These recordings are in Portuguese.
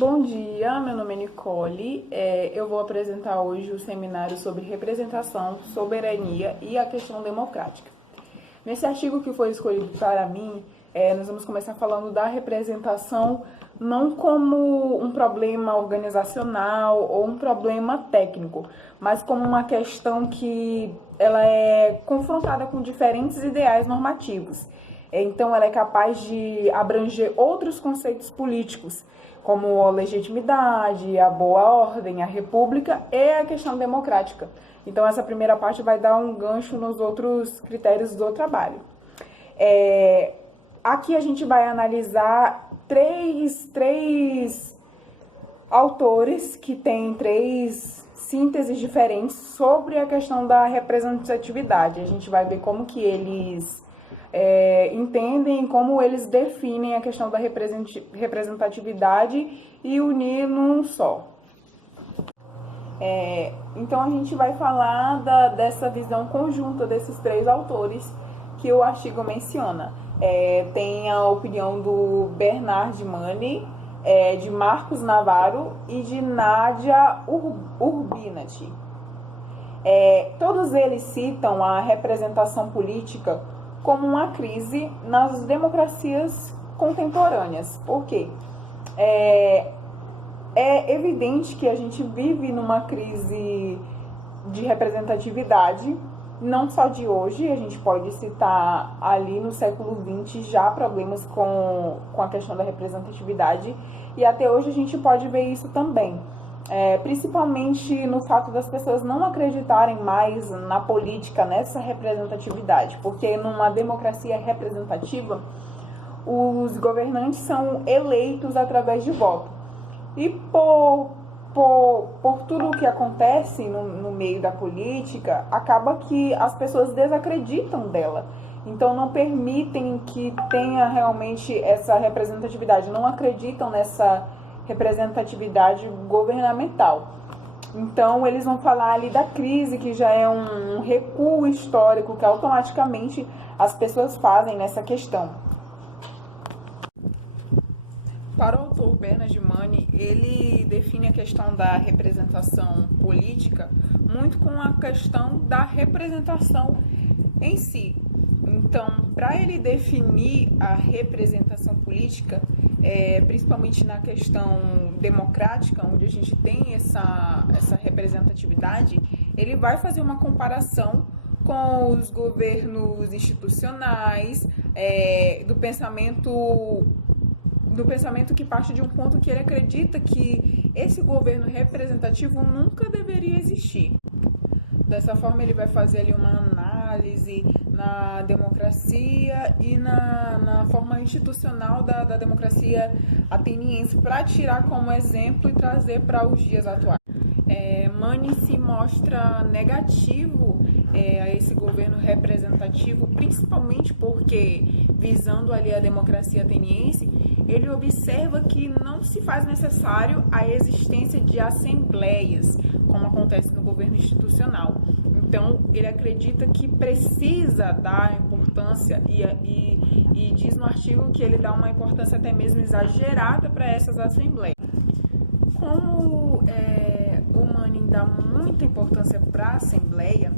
Bom dia, meu nome é Nicole. Eu vou apresentar hoje o seminário sobre representação, soberania e a questão democrática. Nesse artigo que foi escolhido para mim, nós vamos começar falando da representação não como um problema organizacional ou um problema técnico, mas como uma questão que ela é confrontada com diferentes ideais normativos. Então, ela é capaz de abranger outros conceitos políticos, como a legitimidade, a boa ordem, a república e a questão democrática. Então, essa primeira parte vai dar um gancho nos outros critérios do trabalho. Aqui a gente vai analisar três autores que têm três sínteses diferentes sobre a questão da representatividade. A gente vai ver como que eles entendem, como eles definem a questão da representatividade e unir num só. Então a gente vai falar dessa visão conjunta desses três autores que o artigo menciona. Tem a opinião do Bernard Money, de Marcos Navarro e de Nadia Urbinati. Todos eles citam a representação política como uma crise nas democracias contemporâneas. Por quê? É evidente que a gente vive numa crise de representatividade, não só de hoje, a gente pode citar ali no século XX já problemas com a questão da representatividade, e até hoje a gente pode ver isso também. Principalmente no fato das pessoas não acreditarem mais na política, nessa representatividade, porque numa democracia representativa, os governantes são eleitos através de voto. E por tudo o que acontece no meio da política, acaba que as pessoas desacreditam dela. Então não permitem que tenha realmente essa representatividade, não acreditam nessa representatividade governamental. Então eles vão falar ali da crise, que já é um recuo histórico que automaticamente as pessoas fazem nessa questão. Para o autor Bernard Money, ele define a questão da representação política muito com a questão da representação em si. Então, para ele definir a representação política, principalmente na questão democrática, onde a gente tem essa representatividade, ele vai fazer uma comparação com os governos institucionais, do pensamento que parte de um ponto que ele acredita que esse governo representativo nunca deveria existir. Dessa forma, ele vai fazer ali uma análise na democracia e na forma institucional da democracia ateniense, para tirar como exemplo e trazer para os dias atuais. Money se mostra negativo a esse governo representativo, principalmente porque, visando ali a democracia ateniense, ele observa que não se faz necessário a existência de assembleias, como acontece no governo institucional. Então, ele acredita que precisa dar importância e diz no artigo que ele dá uma importância até mesmo exagerada para essas assembleias. Como o Manning dá muita importância para a Assembleia,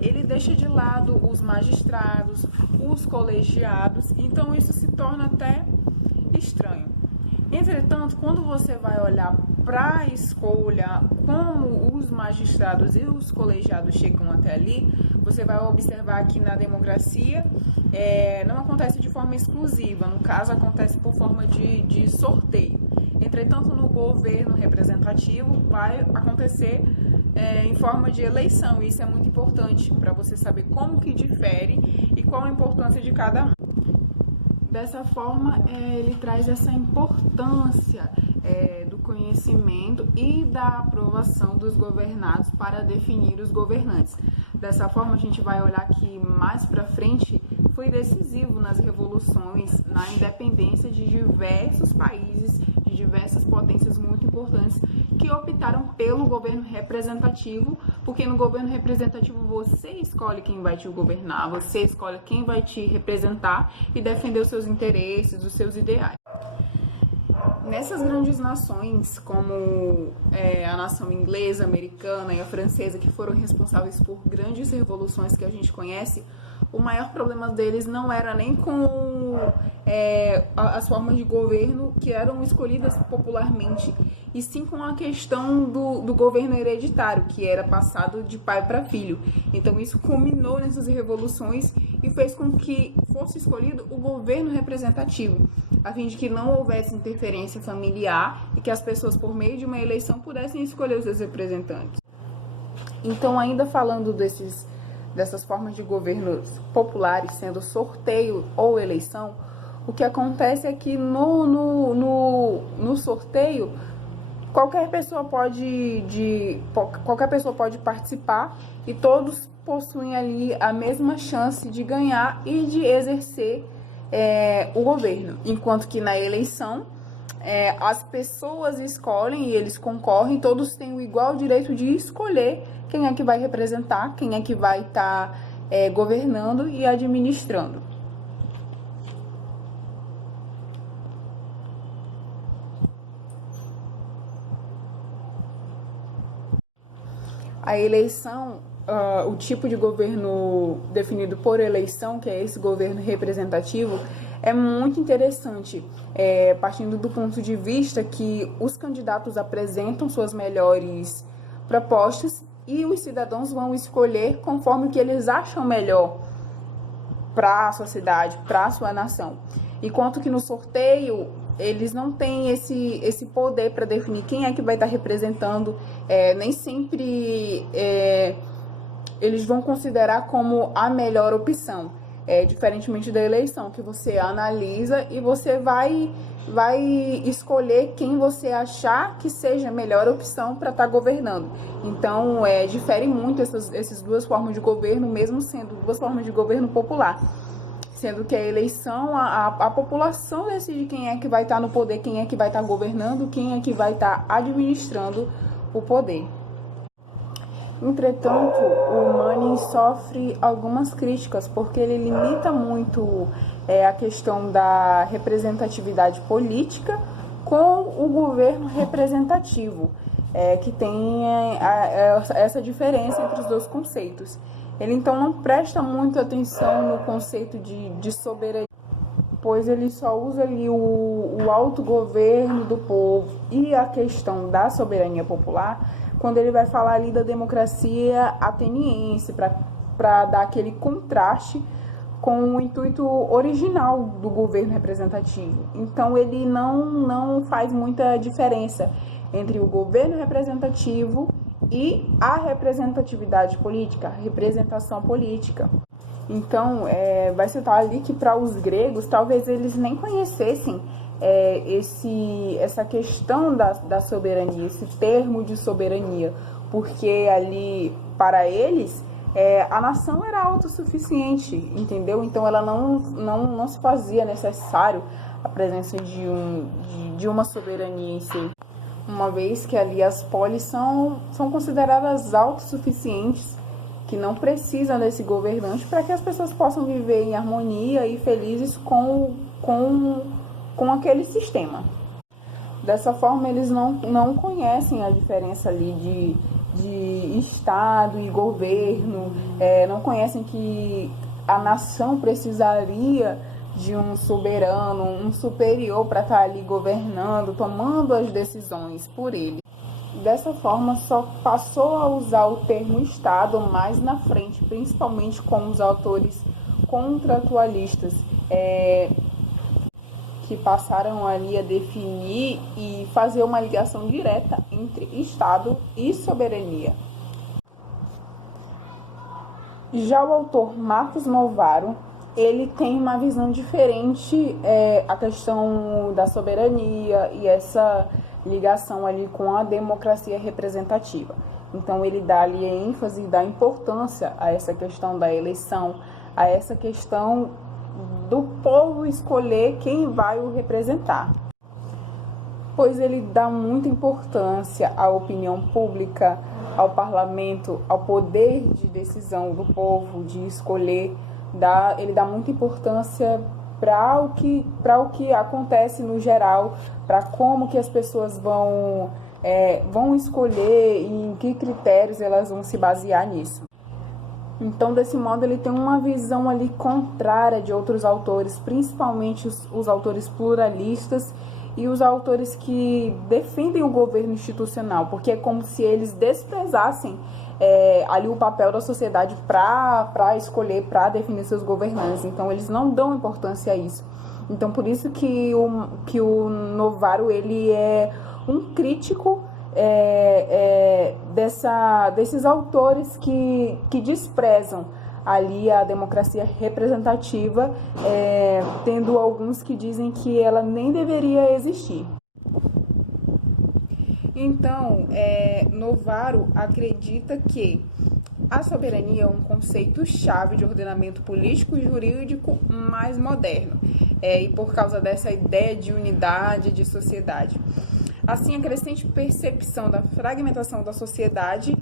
ele deixa de lado os magistrados, os colegiados, então isso se torna até estranho. Entretanto, quando você vai olhar para a escolha, como os magistrados e os colegiados chegam até ali, você vai observar que na democracia não acontece de forma exclusiva, no caso acontece por forma de sorteio. Entretanto, no governo representativo vai acontecer em forma de eleição, e isso é muito importante para você saber como que difere e qual a importância de cada um. Dessa forma, ele traz essa importância do conhecimento e da aprovação dos governados para definir os governantes. Dessa forma, a gente vai olhar que mais para frente foi decisivo nas revoluções, na independência de diversos países, de diversas potências muito importantes que optaram pelo governo representativo, porque no governo representativo você escolhe quem vai te governar, você escolhe quem vai te representar e defender os seus interesses, os seus ideais. Nessas grandes nações, como a nação inglesa, americana e a francesa, que foram responsáveis por grandes revoluções que a gente conhece, o maior problema deles não era nem com as formas de governo que eram escolhidas popularmente, e sim com a questão do governo hereditário, que era passado de pai para filho. Então isso culminou nessas revoluções e fez com que fosse escolhido o governo representativo, a fim de que não houvesse interferência familiar e que as pessoas, por meio de uma eleição, pudessem escolher os seus representantes. Então, ainda falando dessas formas de governos populares, sendo sorteio ou eleição, o que acontece é que no sorteio, qualquer pessoa pode participar e todos possuem ali a mesma chance de ganhar e de exercer o governo, enquanto que na eleição as pessoas escolhem e eles concorrem, todos têm o igual direito de escolher quem é que vai representar, quem é que vai estar governando e administrando. A eleição, o tipo de governo definido por eleição, que é esse governo representativo, é muito interessante, partindo do ponto de vista que os candidatos apresentam suas melhores propostas e os cidadãos vão escolher conforme o que eles acham melhor para a sua cidade, para a sua nação. Enquanto que no sorteio eles não têm esse poder para definir quem é que vai estar representando, nem sempre eles vão considerar como a melhor opção, diferentemente da eleição, que você analisa e você vai escolher quem você achar que seja a melhor opção para estar governando. Então, difere muito essas duas formas de governo, mesmo sendo duas formas de governo popular. Sendo que a eleição, a população decide quem é que vai estar no poder, quem é que vai estar governando, quem é que vai estar administrando o poder. Entretanto, o Manning sofre algumas críticas, porque ele limita muito a questão da representatividade política com o governo representativo, que tem essa diferença entre os dois conceitos. Ele então não presta muita atenção no conceito de soberania, pois ele só usa ali o autogoverno do povo e a questão da soberania popular quando ele vai falar ali da democracia ateniense, para dar aquele contraste com o intuito original do governo representativo. Então ele não faz muita diferença entre o governo representativo e a representatividade política, a representação política. Então, vai citar ali que para os gregos, talvez eles nem conhecessem essa questão da soberania, esse termo de soberania, porque ali, para eles, a nação era autossuficiente, entendeu? Então, ela não se fazia necessário a presença de uma soberania em si, uma vez que ali as polis são consideradas autossuficientes, que não precisam desse governante para que as pessoas possam viver em harmonia e felizes com aquele sistema. Dessa forma, eles não conhecem a diferença ali de Estado e governo, não conhecem que a nação precisaria de um soberano, um superior para estar ali governando, tomando as decisões por ele. Dessa forma, só passou a usar o termo Estado mais na frente, principalmente com os autores contratualistas, que passaram ali a definir e fazer uma ligação direta entre Estado e soberania. Já o autor Marcos Novaro, ele tem uma visão diferente a questão da soberania e essa ligação ali com a democracia representativa. Então ele dá ali ênfase, dá importância a essa questão da eleição, a essa questão do povo escolher quem vai o representar. Pois ele dá muita importância à opinião pública, ao parlamento, ao poder de decisão do povo, de escolher. Ele dá muita importância para o que acontece no geral, para como que as pessoas vão escolher e em que critérios elas vão se basear nisso. Então, desse modo, ele tem uma visão ali contrária de outros autores, principalmente os autores pluralistas e os autores que defendem o governo institucional, porque é como se eles desprezassem ali o papel da sociedade para escolher, para definir seus governantes. Então, eles não dão importância a isso. Então, por isso que o Novaro ele é um crítico desses autores que desprezam ali a democracia representativa, tendo alguns que dizem que ela nem deveria existir. Então, Novaro acredita que a soberania é um conceito-chave de ordenamento político e jurídico mais moderno, e por causa dessa ideia de unidade de sociedade. Assim, a crescente percepção da fragmentação da sociedade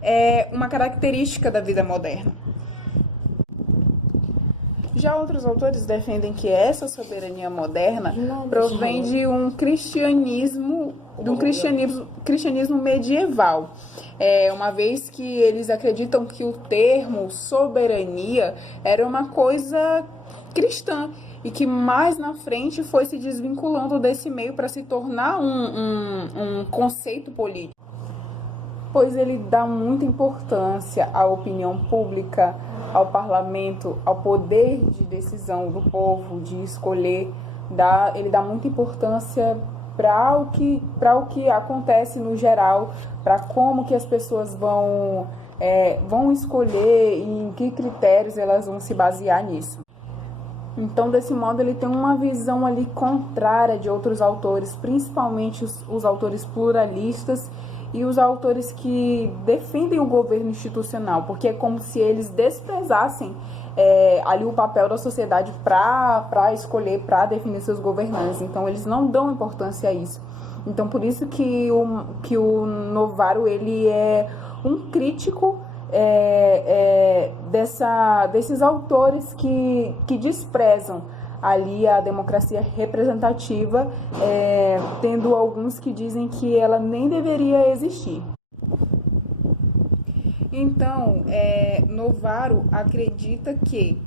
é uma característica da vida moderna. Já outros autores defendem que essa soberania moderna provém de um cristianismo medieval, uma vez que eles acreditam que o termo soberania era uma coisa cristã e que mais na frente foi se desvinculando desse meio para se tornar um conceito político, pois ele dá muita importância à opinião pública, ao parlamento, ao poder de decisão do povo, de escolher. Ele dá muita importância para o que acontece no geral, para como que as pessoas vão escolher e em que critérios elas vão se basear nisso. Então, desse modo, ele tem uma visão ali contrária de outros autores, principalmente os autores pluralistas e os autores que defendem o governo institucional, porque é como se eles desprezassem ali o papel da sociedade para escolher, para definir seus governantes. Então, eles não dão importância a isso. Então, por isso que o Novaro ele é um crítico desses autores que desprezam ali a democracia representativa, tendo alguns que dizem que ela nem deveria existir. Então, Novaro acredita que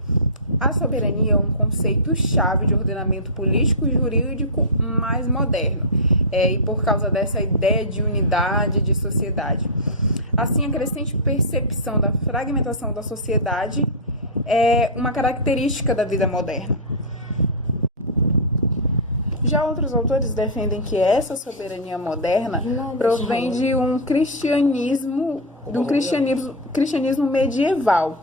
a soberania é um conceito-chave de ordenamento político e jurídico mais moderno, e por causa dessa ideia de unidade de sociedade. Assim, a crescente percepção da fragmentação da sociedade é uma característica da vida moderna. Já outros autores defendem que essa soberania moderna provém de um cristianismo medieval,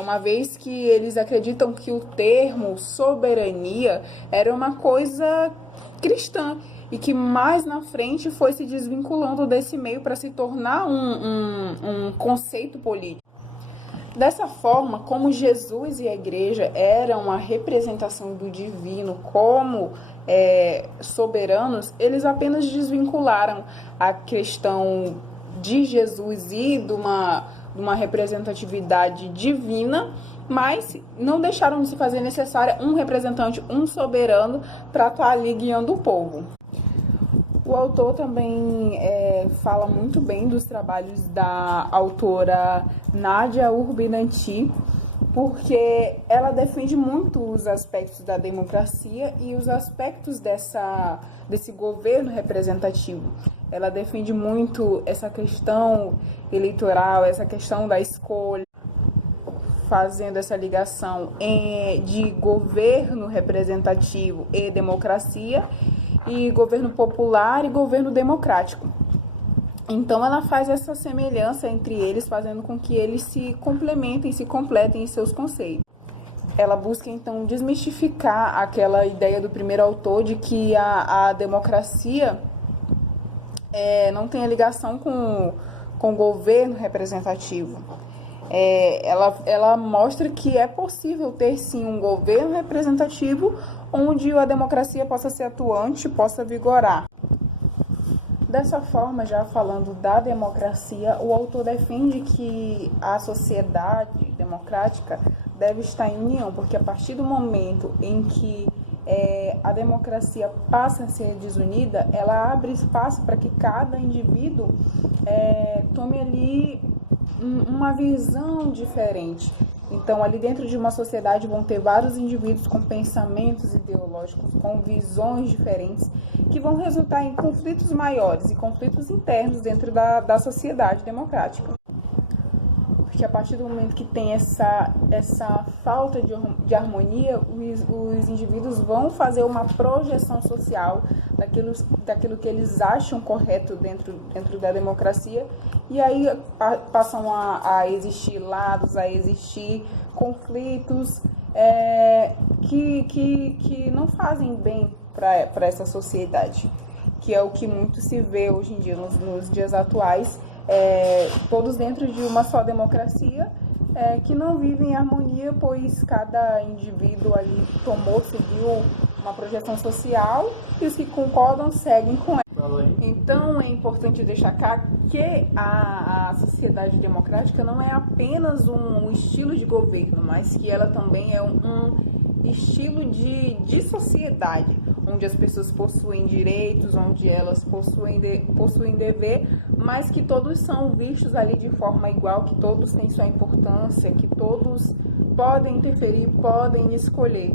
uma vez que eles acreditam que o termo soberania era uma coisa cristã e que mais na frente foi se desvinculando desse meio para se tornar um conceito político. Dessa forma, como Jesus e a igreja eram a representação do divino como soberanos, eles apenas desvincularam a questão de Jesus e de uma representatividade divina, mas não deixaram de se fazer necessária um representante, um soberano, para estar ali guiando o povo. O autor também fala muito bem dos trabalhos da autora Nadia Urbinati, porque ela defende muito os aspectos da democracia e os aspectos desse governo representativo. Ela defende muito essa questão eleitoral, essa questão da escolha, fazendo essa ligação de governo representativo e democracia, e governo popular e governo democrático. Então ela faz essa semelhança entre eles, fazendo com que eles se complementem, se completem em seus conceitos. Ela busca então desmistificar aquela ideia do primeiro autor de que a democracia não tem ligação com o governo representativo. Ela mostra que é possível ter sim um governo representativo onde a democracia possa ser atuante, possa vigorar. Dessa forma, já falando da democracia, o autor defende que a sociedade democrática deve estar em união, porque a partir do momento em que a democracia passa a ser desunida, ela abre espaço para que cada indivíduo tome ali uma visão diferente. Então, ali dentro de uma sociedade vão ter vários indivíduos com pensamentos ideológicos, com visões diferentes, que vão resultar em conflitos maiores e conflitos internos dentro da sociedade democrática. Porque a partir do momento que tem essa falta de harmonia, os indivíduos vão fazer uma projeção social daquilo que eles acham correto dentro da democracia, e aí passam a existir lados, a existir conflitos que não fazem bem para essa sociedade, que é o que muito se vê hoje em dia, nos dias atuais, todos dentro de uma só democracia, que não vivem em harmonia, pois cada indivíduo ali seguiu uma projeção social, e os que concordam seguem com ela. Então é importante destacar que a sociedade democrática não é apenas um estilo de governo, mas que ela também é um estilo de sociedade, onde as pessoas possuem direitos, onde elas possuem dever, mas que todos são vistos ali de forma igual, que todos têm sua importância, que todos podem interferir, podem escolher.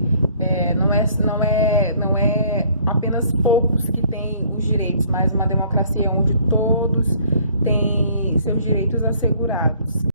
Não é apenas poucos que têm os direitos, mas uma democracia onde todos têm seus direitos assegurados.